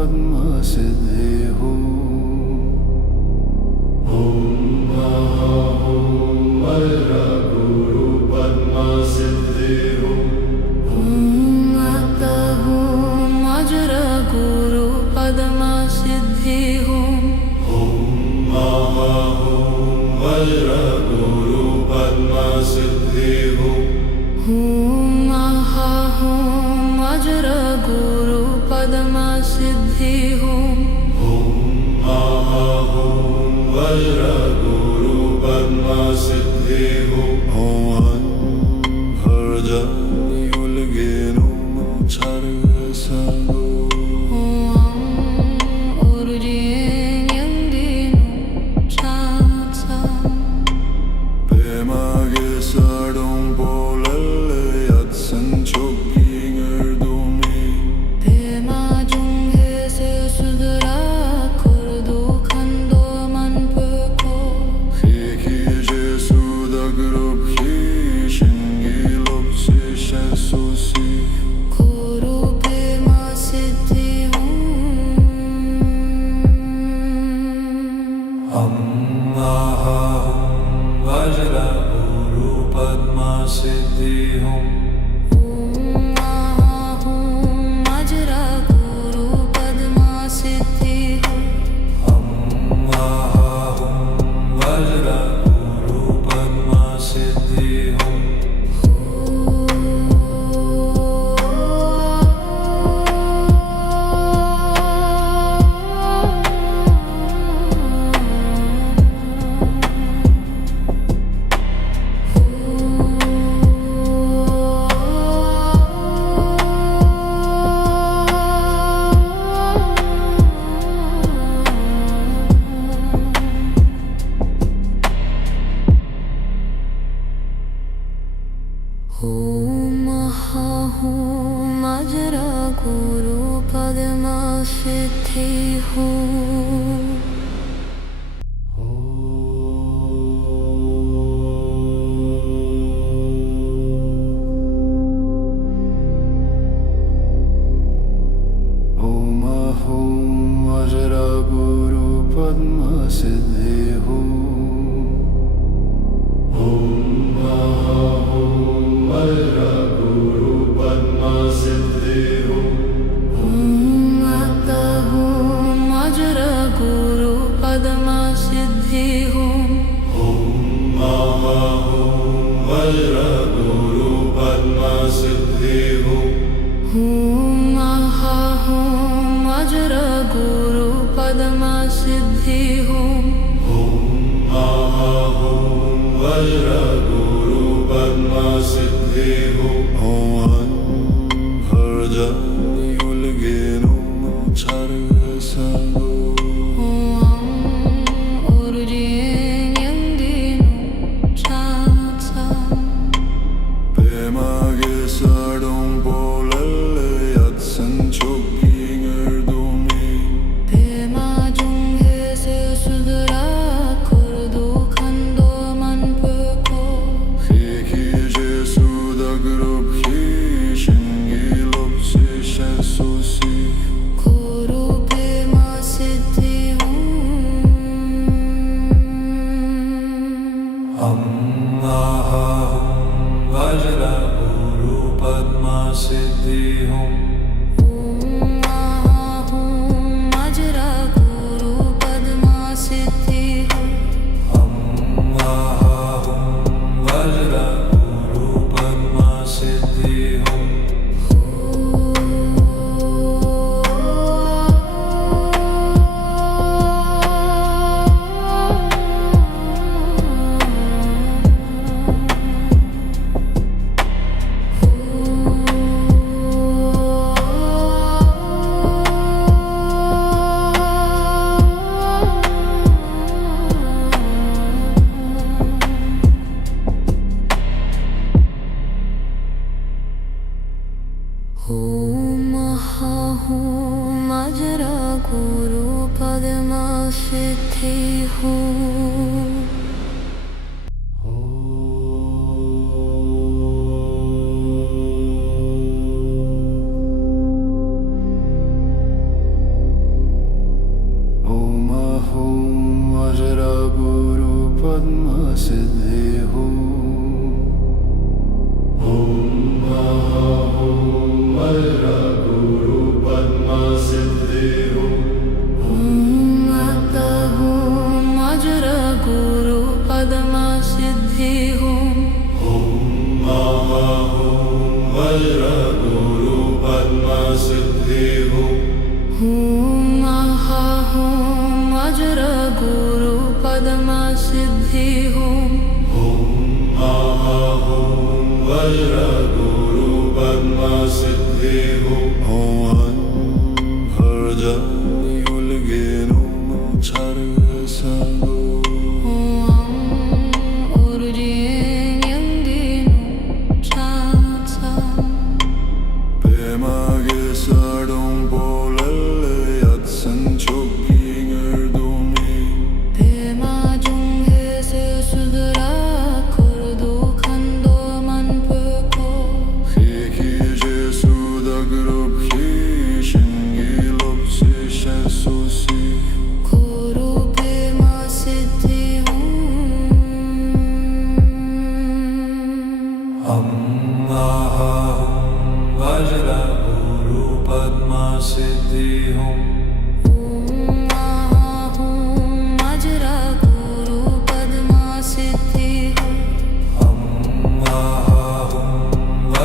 पद्मा सिद्धि हूँ। वज्र गुरु पद्मा सिद्धि हूँ। माता हूँ वज्र गुरु पद्मा सिद्धि हूँ। वज्र गुरु पद्मा सिद्धि हूँ। महा हूँ वज्र गुरु पद्मा सिद्धि हूँ। वज्र गुरु पद्मा सिद्धि हूँ। हरजयुलगेनु छरसगो। वज्र गुरु पद्मा सिद्धि हूँ। वज्र गुरु पद्मा सिद्धि हूँ। वज्र गुरु पद्मा सिद्धि हूँ। महा हूँ वज्र गुरु पद्मा सिद्धि हूँ। वज्र गुरु पद्मा सिद्धि हूँ। वज्र गुरु पद्मा सिद्धि हूँ। माता हूँ वज्र गुरु पद्मा सिद्धि हूँ। वज्र गुरु पद्मा सिद्धि हूँ। महा हूँ वज्र गुरु पद्मा सिद्धि हूँ। वज्र गुरु पद्मा सिद्धि हूँ। हरजयुलगेनु छरसगो। वज्र गुरु पद्मा सिद्धि हूँ। वज्र गुरु पद्मा सिद्धि हूँ। वज्र गुरु पद्मा सिद्धि हूँ। महा हूँ वज्र गुरु पद्मा सिद्धि हूँ। सिद्धि हूँ। वज्र गुरु पद्मा सिद्धि हूँ। वज्र गुरु पद्मा सिद्धि हूँ। वज्र गुरु पद्मा सिद्धि हूँ। वज्र गुरु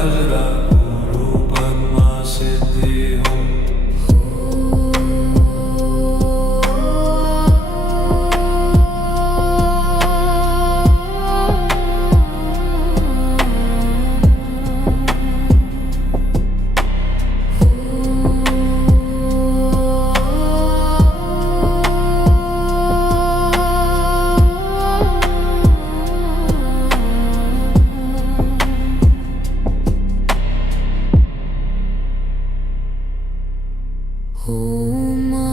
पद्मा सिद्धि हूँ।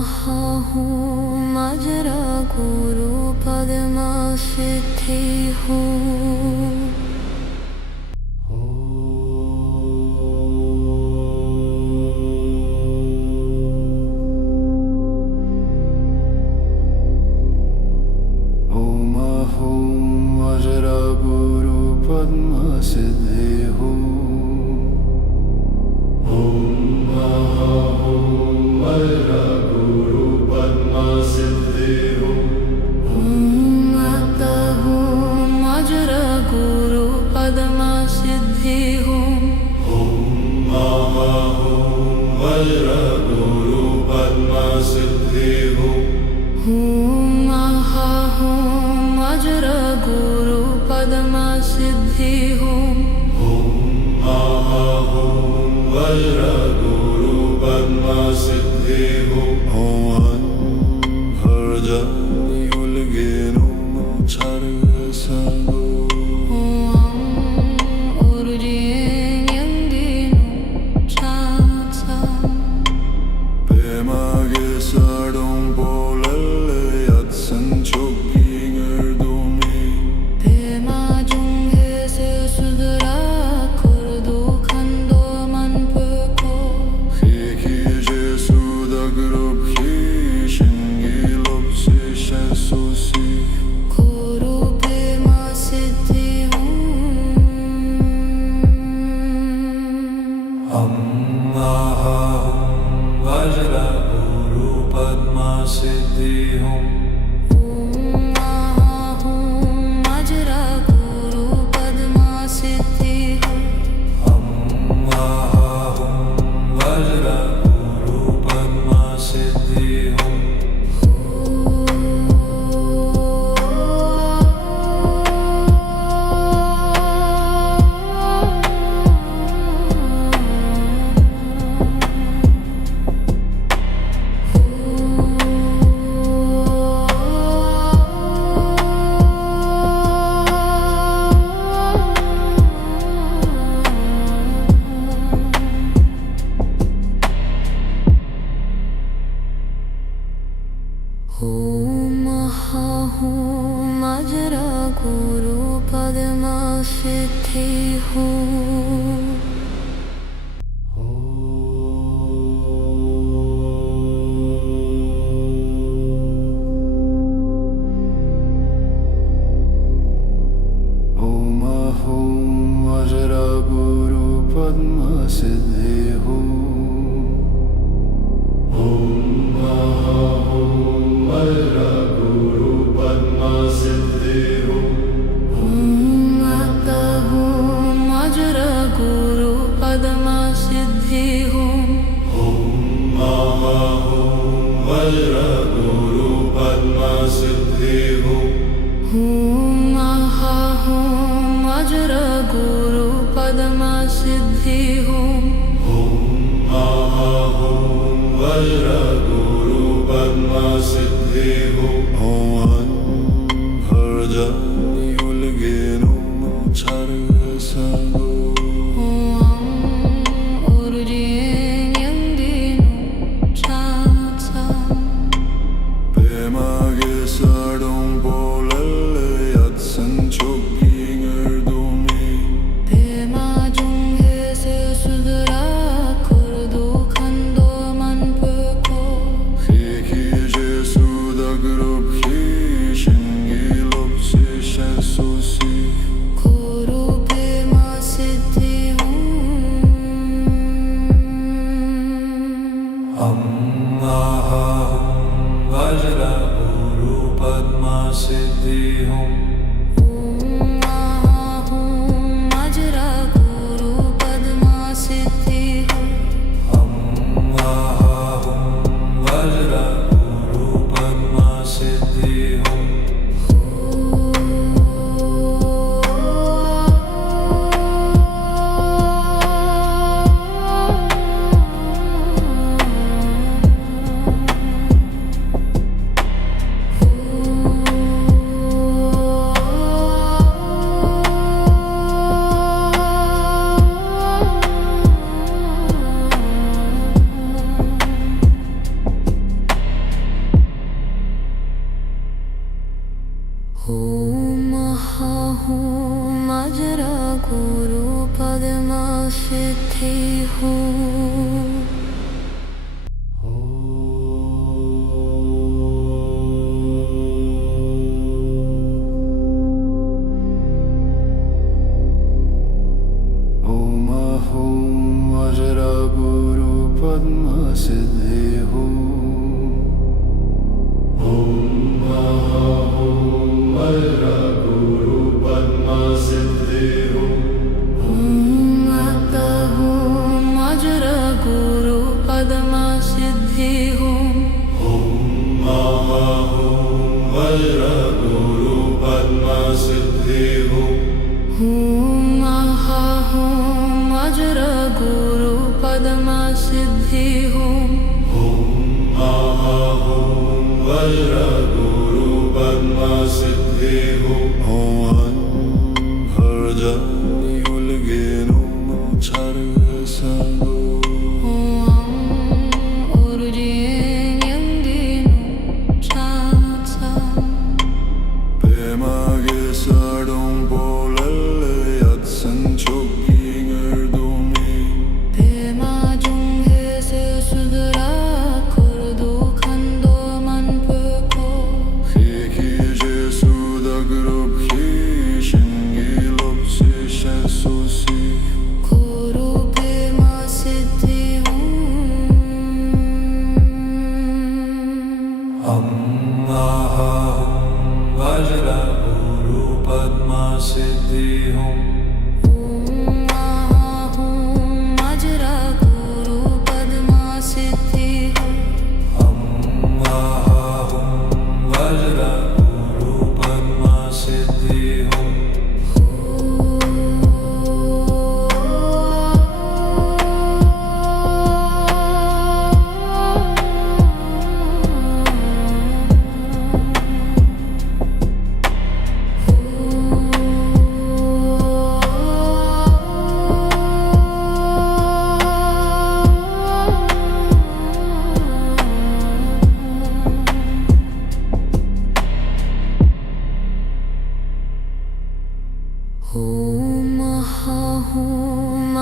वज्र गुरु पद्मा सिद्धि हूँ। वज्र गुरु पद्मा सिद्धि हूँ। वज्र गुरु पद्मा सिद्धि हूँ। वज्र गुरु पद्मा सिद्धि हूँ। वज्र गुरु पद्मा सिद्धि हूँ। वज्र गुरु पद्मा सिद्धि हूँ। वज्र गुरु पद्मा सिद्धि हूँ। वज्र गुरु पद्मा सिद्धि हूँ। वज्र गुरु पद्मा सिद्धि हूँ। वज्र गुरु पद्मा सिद्धि हूँ। वज्र गुरु पद्मा सिद्धि हूँ। वज्र गुरु पद्मा सिद्धि हूँ। वज्र गुरु पद्मा सिद्धि हूँ। वज्र गुरु पद्मा सिद्धि हूँ। वज्र गुरु पद्मा सिद्धि हूँ। हूँ महा हूँ वज्र गुरु पद्मा सिद्धि हूँ वज्र गुरु पद्मा सिद्धि हूँ 율게노 차르사고 오르지행디노 차차 배막의 사동볼렐레 얏슨 촉깅을 동이 대마중해세 수드라 코르도 칸도만 뿔고 히히제 수다그럽히 신기롭시 샤소시 구루 베마 시티 홈 अम्माहं वज्र गुरु पद्मा सिद्धि हूँ वज्र गुरु पद्मा सिद्धि हूँ अम्माहं वज्र गुरु पद्मा सिद्धि हूँ वज्र गुरु पद्मा सिद्धि हूँ वज्र गुरु पद्मा सिद्धि हूँ वज्र गुरु पद्मा सिद्धि हूँ माता हूँ वज्र गुरु पद्मा सिद्धि हूँ वज्र गुरु पद्मा सिद्धि हूँ महा हूँ वज्र गुरु पद्मा सिद्धि हूँ वज्र गुरु पद्मा सिद्धि हूँ 율게노 차르사고 오르지행디노 차차 배막의 사동볼렐레 얏슨 촉깅을 동이 대마중해세 수드라 코르도 칸도만 뿔고 히히제 수다그럽히 신기롭시 샤소시 구루 베마 시티 홈 अम्माहं वज्र गुरु पद्मा सिद्धि हूँ वज्र गुरु पद्मा सिद्धि हूँ वज्र गुरु पद्मा सिद्धि हूँ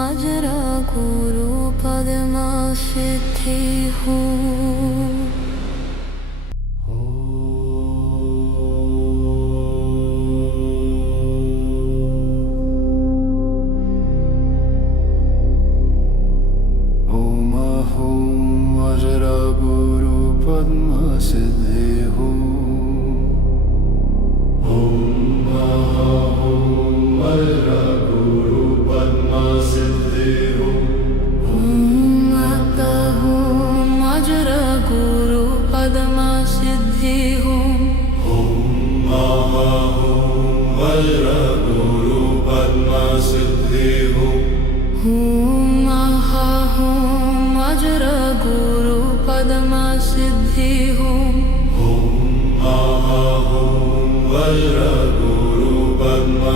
वज्र गुरु पद्मा सिद्धि हूँ वज्र गुरु पद्मा सिद्धि हूँ वज्र गुरु पद्मा सिद्धि हूँ माता हूँ वज्र गुरु पद्मा सिद्धि हूँ हूँ वज्र गुरु पद्मा सिद्धि हूँ महा हूँ वज्र गुरु पद्मा सिद्धि हूँ महा हूँ वज्र गुरु पद्मा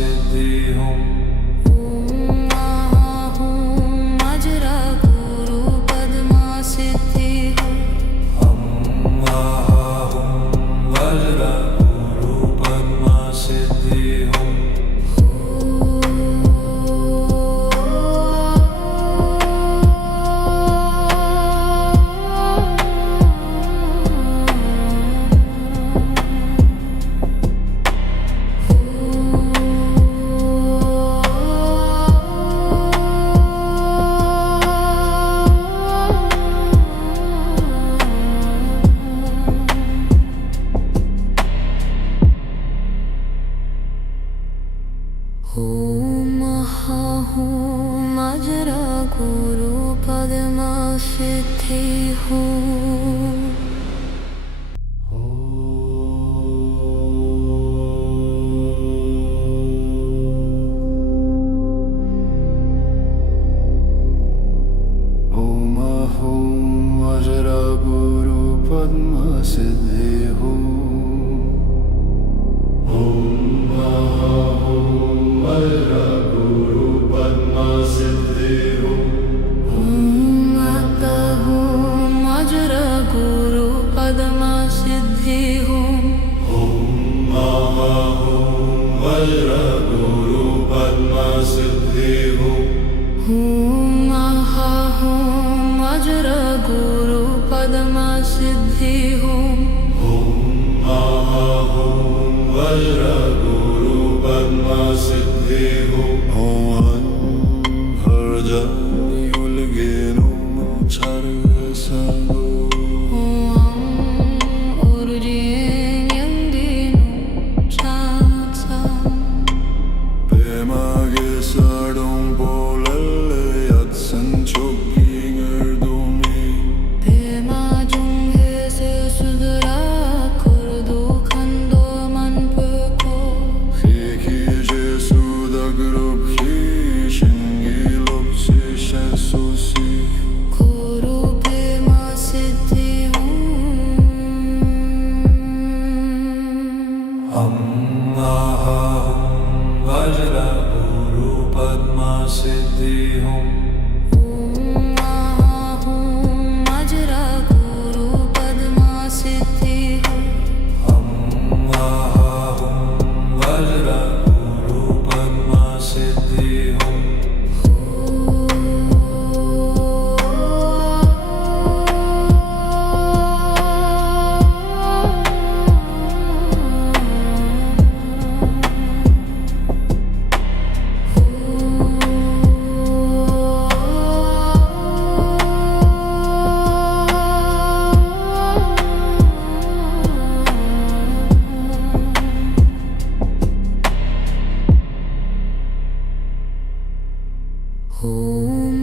सिद्धि हूँ वज्र गुरु पद्मा सिद्धि हूँ महा हूँ वज्र गुरु पद्मा सिद्धि हूँ महा हूँ वज्र गुरु पद्मा सिद्धि हूँ महा हूँ वज्र गुरु पद्मा सिद्धि हूँ वज्र गुरु पद्मा सिद्धि हूँ महा हूँ वज्र गुरु पद्मा सिद्धि हूँ महा हूँ वज्र गुरु पद्मा सिद्धि हूँ वज्र गुरु पद्मा सिद्धि हूँ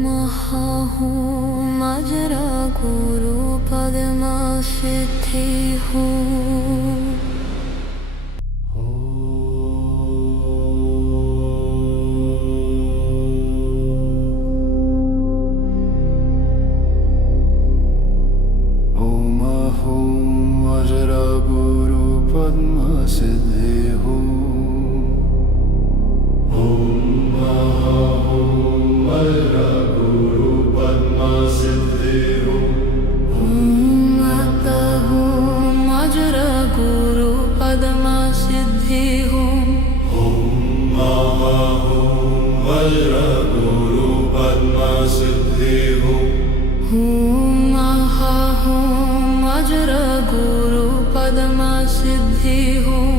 महा हूँ वज्र गुरु पद्मा सिद्धि हूँ महा हूँ वज्र गुरु पद्मा सिद्धि हूँ महा हूँ वज्र गुरु पद्मा सिद्धि हूँ वज्र सिद्धि हूँ।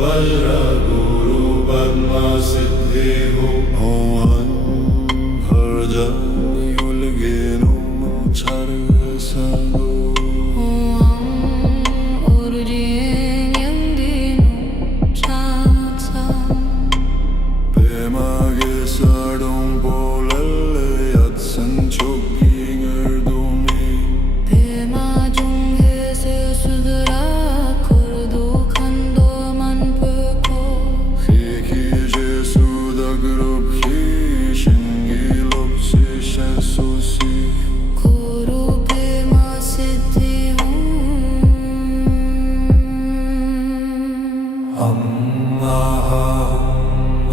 वज्र गुरु पद्मा सिद्धि हूँ।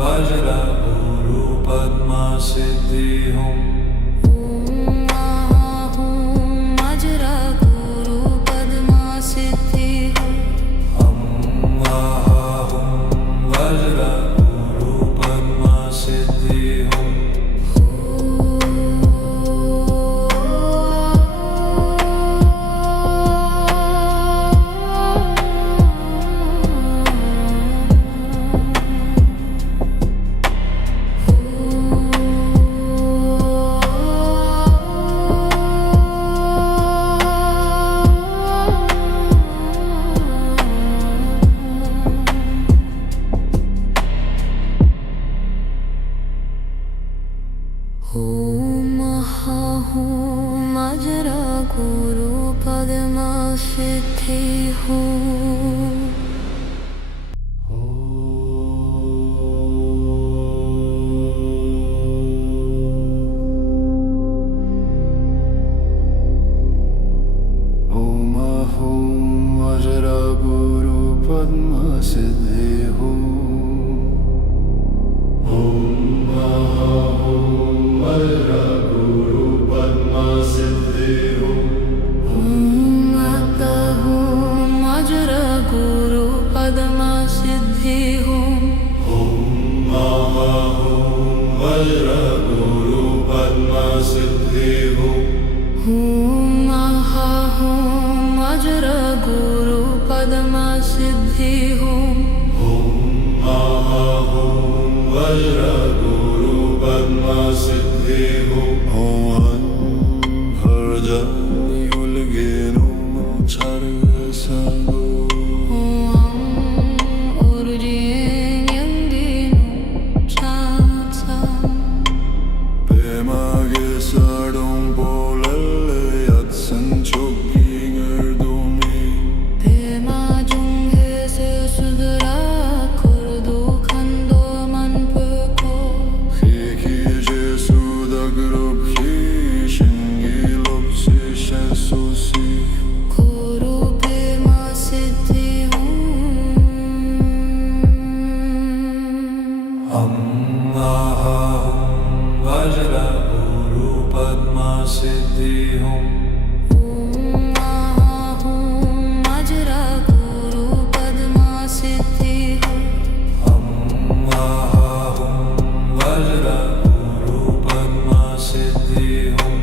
वज्र गुरु पद्मा सिद्धि हूँ। वज्र गुरु पद्मा सिद्धि हूँ। वज्र गुरु पद्मा सिद्धि हूँ। वज्र गुरु पद्मा सिद्धि हूँ। वज्र गुरु पद्मा सिद्धि हूँ। वज्र गुरु पद्मा सिद्धि हूँ। वज्र गुरु पद्मा सिद्धि हूँ। वज्र गुरु पद्मा सिद्धि हूँ। वज्र गुरु पद्मा सिद्धि हूँ। वज्र गुरु पद्मा सिद्धि हूँ। वज्र गुरु पद्मा सिद्धि हूँ। वज्र गुरु पद्मा सिद्धि हूँ। वज्र गुरु पद्मा सिद्धि हूँ।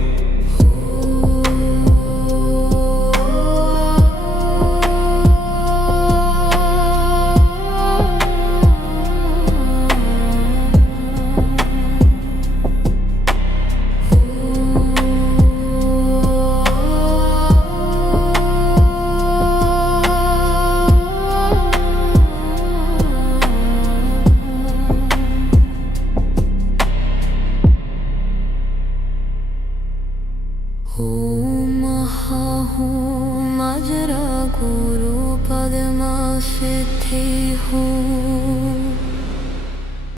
वज्र गुरु पद्मा सिद्धि हूँ।